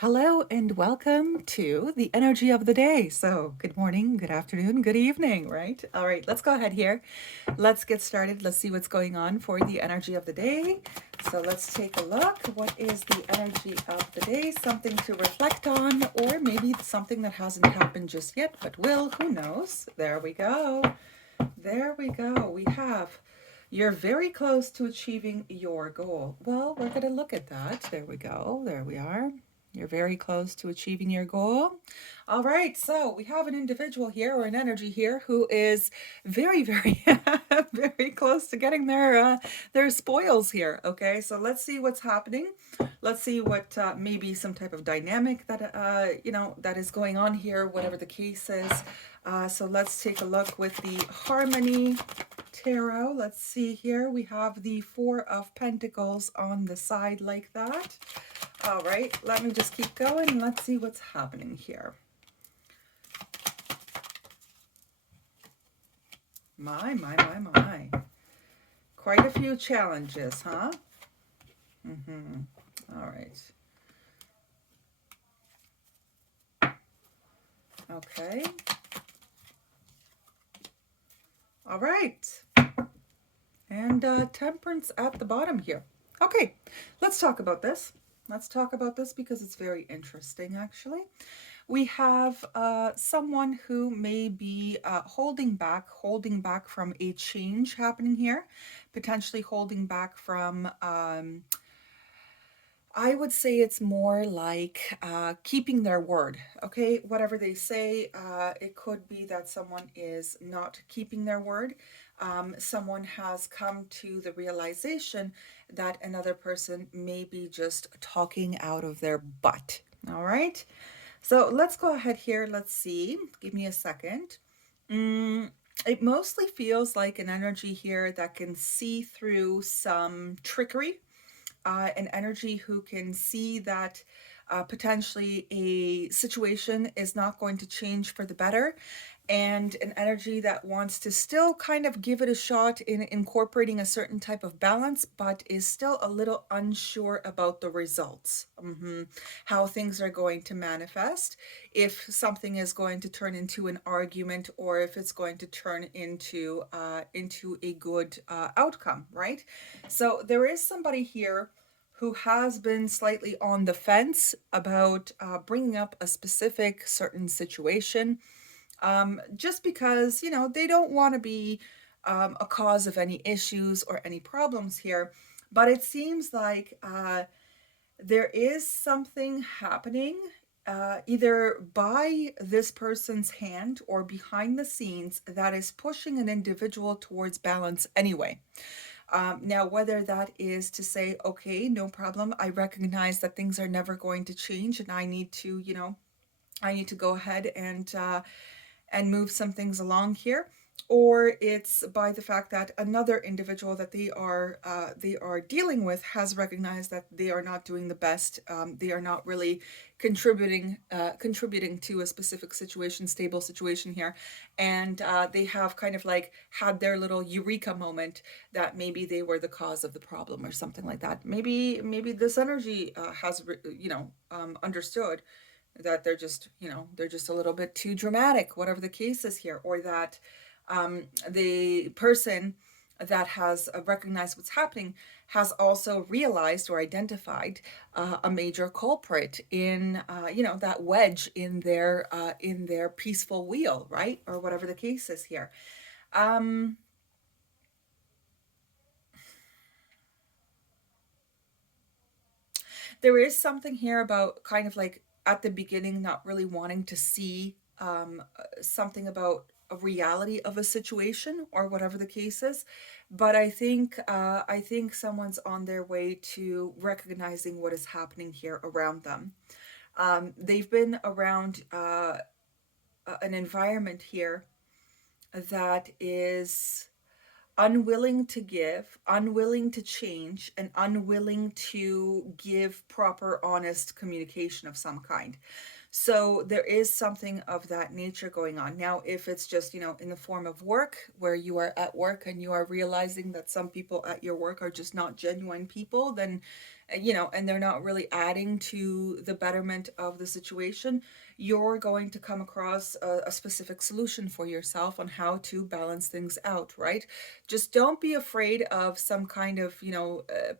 Hello and welcome to the energy of the day. So, good morning, good afternoon, good evening, right? All right, let's go ahead here. Let's get started. Let's see what's going on for the energy of the day. So, let's take a look. What is the energy of the day? Something to reflect on, or maybe something that hasn't happened just yet, but will. Who knows? There we go. There we go. We have you're very close to achieving your goal. Well, we're going to look at that. There we go. There we are. You're very close to achieving your goal. All right, so we have an individual here or an energy here who is very, very close to getting their spoils here. Okay, so let's see what's happening. Let's see what maybe some type of dynamic that that is going on here, whatever the case is. So let's take a look with the Harmony Tarot. Let's see here. We have the Four of Pentacles on the side like that. All right, let me just keep going and let's see what's happening here. My. Quite a few challenges, huh? All right. Okay. All right. And temperance at the bottom here. Okay, let's talk about this. Let's talk about this because it's very interesting, actually. We have someone who may be holding back from a change happening here, potentially holding back from, I would say it's more like keeping their word, okay? Whatever they say, it could be that someone is not keeping their word. Someone has come to the realization that another person may be just talking out of their butt, all right? So let's go ahead here. Let's see. Give me a second. It mostly feels like an energy here that can see through some trickery, an energy who can see that potentially a situation is not going to change for the better, and an energy that wants to still kind of give it a shot in incorporating a certain type of balance, but is still a little unsure about the results, how things are going to manifest, if something is going to turn into an argument or if it's going to turn into a good outcome, right? So there is somebody here who has been slightly on the fence about bringing up a specific certain situation, just because, they don't want to be a cause of any issues or any problems here. But it seems like there is something happening, either by this person's hand or behind the scenes, that is pushing an individual towards balance anyway. Now, whether that is to say, okay, no problem, I recognize that things are never going to change, and I need to, I need to go ahead and move some things along here, or it's by the fact that another individual that they are dealing with has recognized that they are not doing the best. They are not really contributing to a specific situation, stable situation here, and they have kind of like had their little eureka moment that maybe they were the cause of the problem or something like that. Maybe this energy has understood that they're just a little bit too dramatic, whatever the case is here, or that the person that has recognized what's happening has also realized or identified a major culprit in that wedge in their peaceful wheel, right, or whatever the case is here. There is something here about kind of like at the beginning not really wanting to see something about a reality of a situation or whatever the case is, but I think someone's on their way to recognizing what is happening here around them. They've been around an environment here that is unwilling to give, unwilling to change, and unwilling to give proper, honest communication of some kind. So there is something of that nature going on. Now, if it's just, in the form of work, where you are at work and you are realizing that some people at your work are just not genuine people, then and they're not really adding to the betterment of the situation, you're going to come across a specific solution for yourself on how to balance things out, right? Just don't be afraid of some kind of,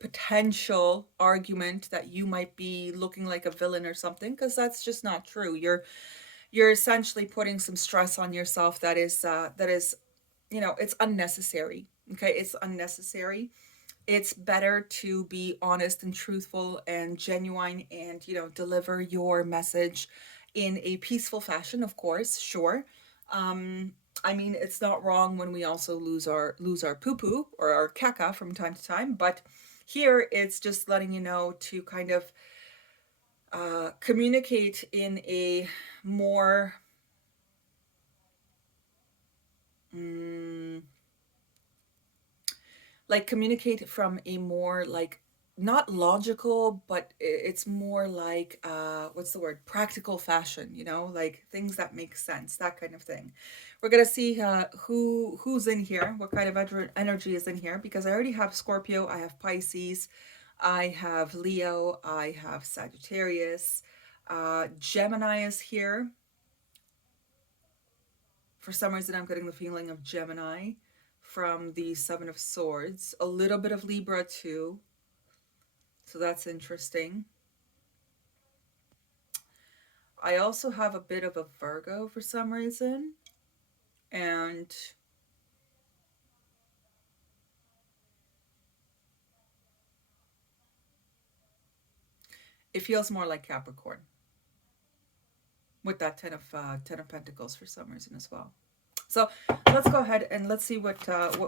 potential argument that you might be looking like a villain or something, because that's just not true. You're essentially putting some stress on yourself that is it's unnecessary. Okay, it's unnecessary. It's better to be honest and truthful and genuine, and deliver your message in a peaceful fashion, of course, sure. um I mean, it's not wrong when we also lose our poo poo or our caca from time to time, but here it's just letting you know to kind of communicate in a more mm, like communicate from a more like not logical, but it's more like what's the word, practical fashion, like things that make sense, that kind of thing. We're gonna see who's in here, what kind of energy is in here, because I already have Scorpio, I have Pisces, I have Leo, I have Sagittarius, Gemini is here. For some reason, I'm getting the feeling of Gemini from the Seven of Swords. A little bit of Libra too. So that's interesting. I also have a bit of a Virgo for some reason. And it feels more like Capricorn with that Ten of Pentacles for some reason as well. So let's go ahead and let's see what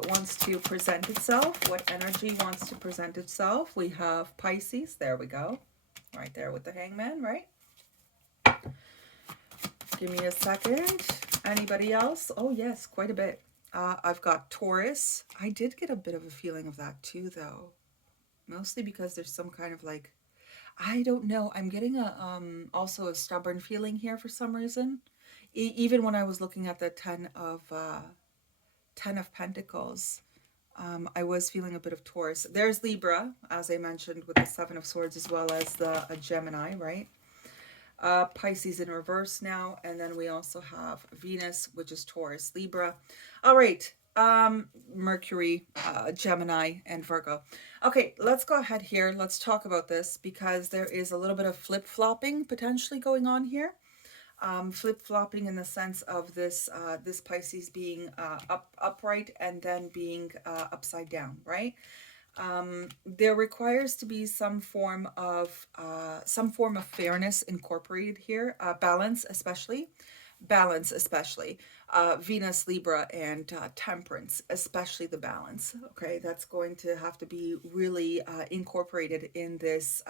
wants to present itself, what energy wants to present itself. We have Pisces. There we go. Right there with the Hangman, right? Give me a second. Anybody else? Oh, yes, quite a bit. I've got Taurus. I did get a bit of a feeling of that too, though. Mostly because there's some kind of like, I don't know. I'm getting a also a stubborn feeling here for some reason. Even when I was looking at the Ten of Pentacles, I was feeling a bit of Taurus. There's Libra, as I mentioned, with the Seven of Swords, as well as the Gemini, right? Pisces in reverse now, and then we also have Venus, which is Taurus, Libra. All right, Mercury, Gemini, and Virgo. Okay, let's go ahead here. Let's talk about this because there is a little bit of flip-flopping potentially going on here. Flip-flopping in the sense of this Pisces being upright and then being upside down, right? There requires to be some form of fairness incorporated here, balance especially, Venus, Libra, and Temperance, especially the balance. Okay, that's going to have to be really incorporated in this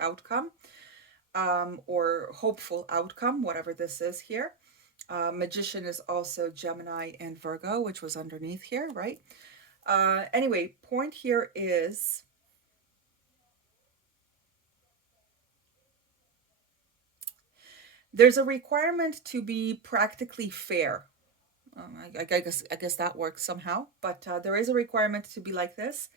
outcome, or hopeful outcome, whatever this is here. Magician is also Gemini and Virgo, which was underneath here, right? Anyway, point here is there's a requirement to be practically fair. I guess that works somehow, but there is a requirement to be like this.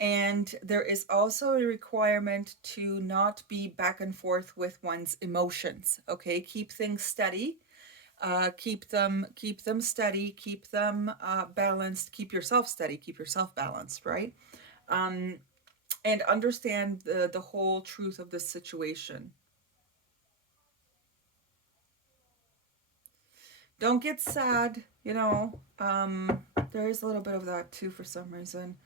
And there is also a requirement to not be back and forth with one's emotions. Okay, keep things steady. Keep them steady. Keep them balanced. Keep yourself steady. Keep yourself balanced. Right. Um, and understand the whole truth of this situation. Don't get sad, there is a little bit of that too for some reason,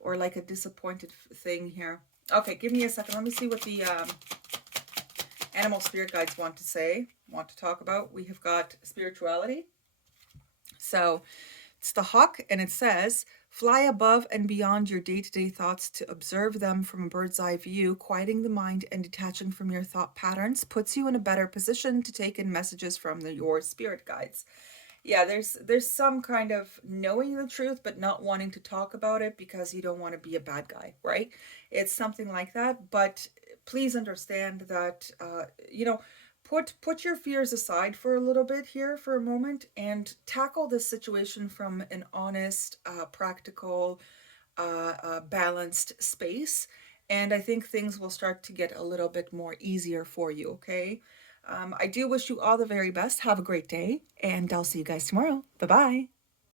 or like a disappointed thing here. Okay, give me a second. Let me see what the animal spirit guides want to say, want to talk about. We have got spirituality. So it's the hawk, and it says, fly above and beyond your day-to-day thoughts to observe them from a bird's eye view. Quieting the mind and detaching from your thought patterns puts you in a better position to take in messages from your spirit guides. Yeah, there's some kind of knowing the truth but not wanting to talk about it because you don't want to be a bad guy, right? It's something like that. But please understand that put your fears aside for a little bit here for a moment and tackle this situation from an honest, practical, balanced space. and I think things will start to get a little bit more easier for you, okay? I do wish you all the very best. Have a great day, and I'll see you guys tomorrow. Bye bye.